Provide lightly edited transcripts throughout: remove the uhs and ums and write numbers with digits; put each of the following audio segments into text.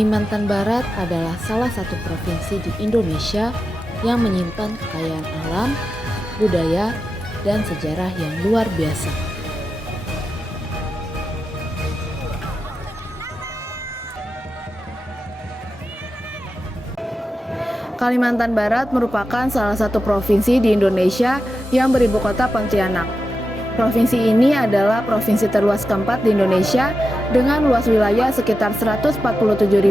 Kalimantan Barat adalah salah satu provinsi di Indonesia yang menyimpan kekayaan alam, budaya, dan sejarah yang luar biasa. Kalimantan Barat merupakan salah satu provinsi di Indonesia yang beribu kota Pontianak. Provinsi ini adalah provinsi terluas keempat di Indonesia dengan luas wilayah sekitar 147.000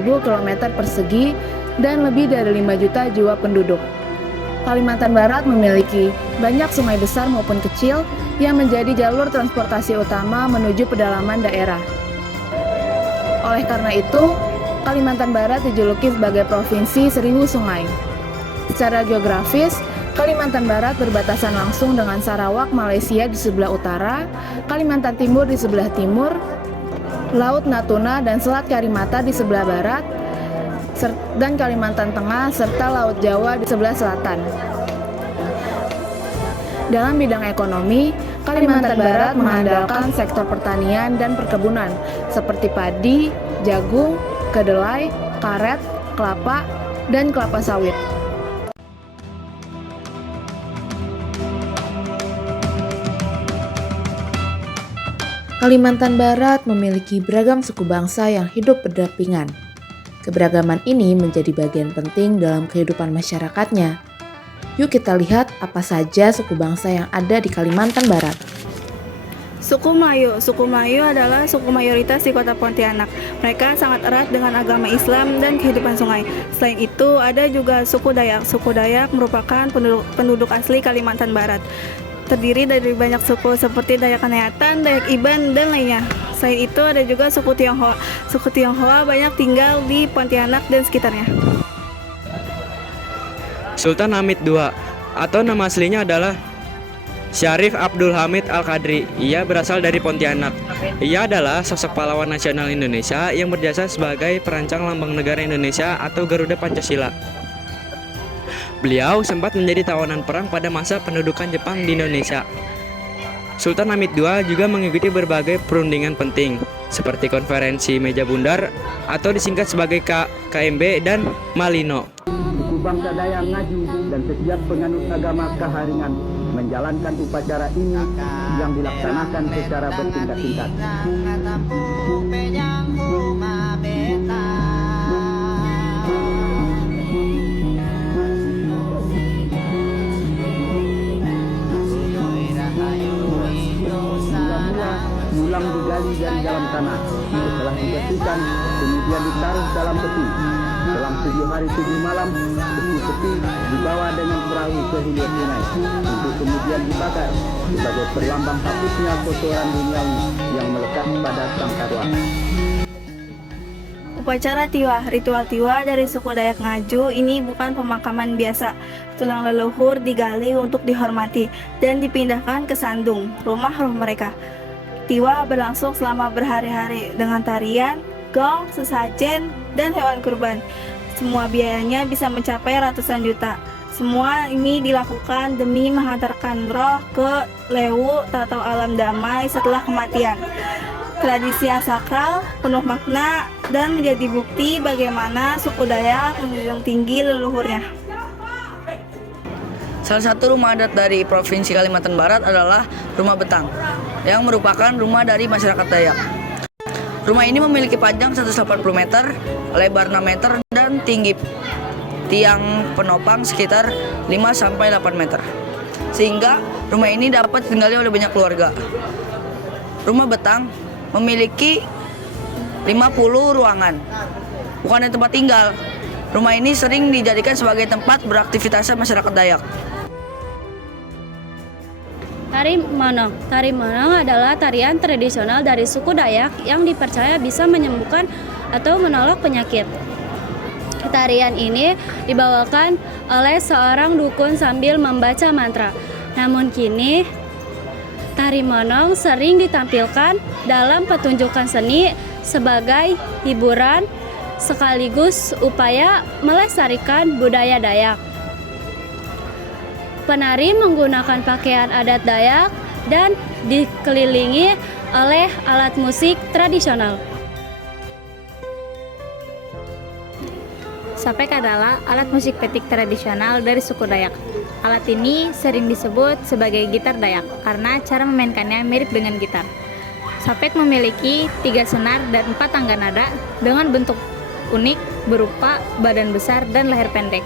km persegi dan lebih dari 5 juta jiwa penduduk. Kalimantan Barat memiliki banyak sungai besar maupun kecil yang menjadi jalur transportasi utama menuju pedalaman daerah. Oleh karena itu, Kalimantan Barat dijuluki sebagai Provinsi Seribu Sungai. Secara geografis, Kalimantan Barat berbatasan langsung dengan Sarawak, Malaysia di sebelah utara, Kalimantan Timur di sebelah timur, Laut Natuna dan Selat Karimata di sebelah barat, dan Kalimantan Tengah serta Laut Jawa di sebelah selatan. Dalam bidang ekonomi, Kalimantan Barat mengandalkan sektor pertanian dan perkebunan seperti padi, jagung, kedelai, karet, kelapa, dan kelapa sawit. Kalimantan Barat memiliki beragam suku bangsa yang hidup berdampingan. Keberagaman ini menjadi bagian penting dalam kehidupan masyarakatnya. Yuk kita lihat apa saja suku bangsa yang ada di Kalimantan Barat. Suku Melayu adalah suku mayoritas di kota Pontianak. Mereka sangat erat dengan agama Islam dan kehidupan sungai. Selain itu, ada juga suku Dayak. Suku Dayak merupakan penduduk asli Kalimantan Barat. Terdiri dari banyak suku seperti Dayak Kanayatan, Dayak Iban, dan lainnya. Selain itu, ada juga suku Tionghoa. Suku Tionghoa banyak tinggal di Pontianak dan sekitarnya. Sultan Hamid II atau nama aslinya adalah Syarif Abdul Hamid Al-Qadri. Ia berasal dari Pontianak. Ia adalah sosok pahlawan nasional Indonesia yang berjasa sebagai perancang lambang negara Indonesia atau Garuda Pancasila. Beliau sempat menjadi tawanan perang pada masa pendudukan Jepang di Indonesia. Sultan Hamid II juga mengikuti berbagai perundingan penting seperti konferensi Meja Bundar atau disingkat sebagai KMB dan Malino. Suku bangsa Dayak Ngaju dan setiap penganut agama Kaharingan menjalankan upacara ini yang dilaksanakan secara bertingkat-tingkat. Mulang digali dari dalam tanah, setelah dibersihkan, kemudian ditaruh dalam peti. Dalam 7 hari 7 malam, peti-peti dibawa dengan perahu ke hilir sungai untuk kemudian dibakar sebagai perlambang hapusnya kotoran duniawi yang melekat pada sang karwa. Upacara Tiwa, ritual Tiwa dari suku Dayak Ngaju ini bukan pemakaman biasa. Tulang leluhur digali untuk dihormati dan dipindahkan ke sandung, rumah roh mereka. Tiwa berlangsung selama berhari-hari dengan tarian, gong, sesajen, dan hewan kurban. Semua biayanya bisa mencapai ratusan juta. Semua ini dilakukan demi menghantarkan roh ke Lewu atau alam damai setelah kematian. Tradisi yang sakral, penuh makna, dan menjadi bukti bagaimana suku Dayak menjunjung tinggi leluhurnya. Salah satu rumah adat dari Provinsi Kalimantan Barat adalah Rumah Betang, yang merupakan rumah dari masyarakat Dayak. Rumah ini memiliki panjang 180 meter, lebar 6 meter, dan tinggi tiang penopang sekitar 5-8 meter. Sehingga rumah ini dapat ditinggali oleh banyak keluarga. Rumah Betang memiliki 50 ruangan. Bukan tempat tinggal, rumah ini sering dijadikan sebagai tempat beraktivitasnya masyarakat Dayak. Tari Monong adalah tarian tradisional dari suku Dayak yang dipercaya bisa menyembuhkan atau menolak penyakit. Tarian ini dibawakan oleh seorang dukun sambil membaca mantra. Namun kini, tari Monong sering ditampilkan dalam pertunjukan seni sebagai hiburan sekaligus upaya melestarikan budaya Dayak. Penari menggunakan pakaian adat Dayak dan dikelilingi oleh alat musik tradisional. Sapek adalah alat musik petik tradisional dari suku Dayak. Alat ini sering disebut sebagai gitar Dayak karena cara memainkannya mirip dengan gitar. Sapek memiliki 3 senar dan 4 tangga nada dengan bentuk unik berupa badan besar dan leher pendek.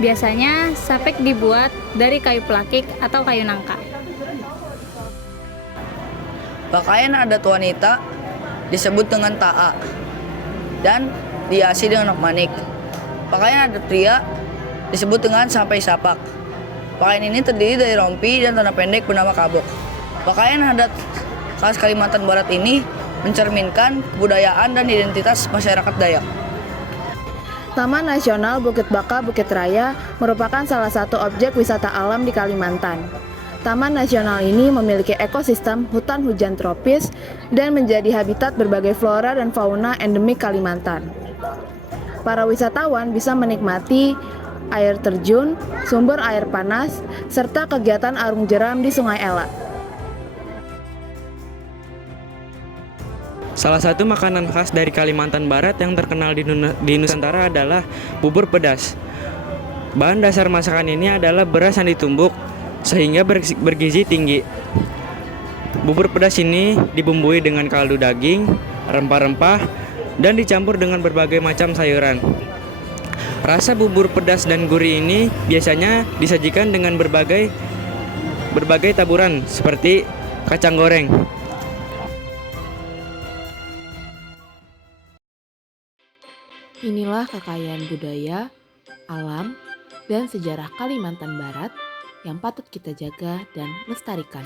Biasanya sapek dibuat dari kayu pelakik atau kayu nangka. Pakaian adat wanita disebut dengan ta'a dan dihiasi dengan manik. Pakaian adat pria disebut dengan sampai sapak. Pakaian ini terdiri dari rompi dan celana pendek bernama kabok. Pakaian adat khas Kalimantan Barat ini mencerminkan kebudayaan dan identitas masyarakat Dayak. Taman Nasional Bukit Baka Bukit Raya merupakan salah satu objek wisata alam di Kalimantan. Taman nasional ini memiliki ekosistem hutan hujan tropis dan menjadi habitat berbagai flora dan fauna endemik Kalimantan. Para wisatawan bisa menikmati air terjun, sumber air panas, serta kegiatan arung jeram di Sungai Elak. Salah satu makanan khas dari Kalimantan Barat yang terkenal di Nusantara adalah bubur pedas. Bahan dasar masakan ini adalah beras yang ditumbuk sehingga bergizi tinggi. Bubur pedas ini dibumbui dengan kaldu daging, rempah-rempah, dan dicampur dengan berbagai macam sayuran. Rasa bubur pedas dan gurih ini biasanya disajikan dengan berbagai taburan seperti kacang goreng. Inilah kekayaan budaya, alam, dan sejarah Kalimantan Barat yang patut kita jaga dan lestarikan.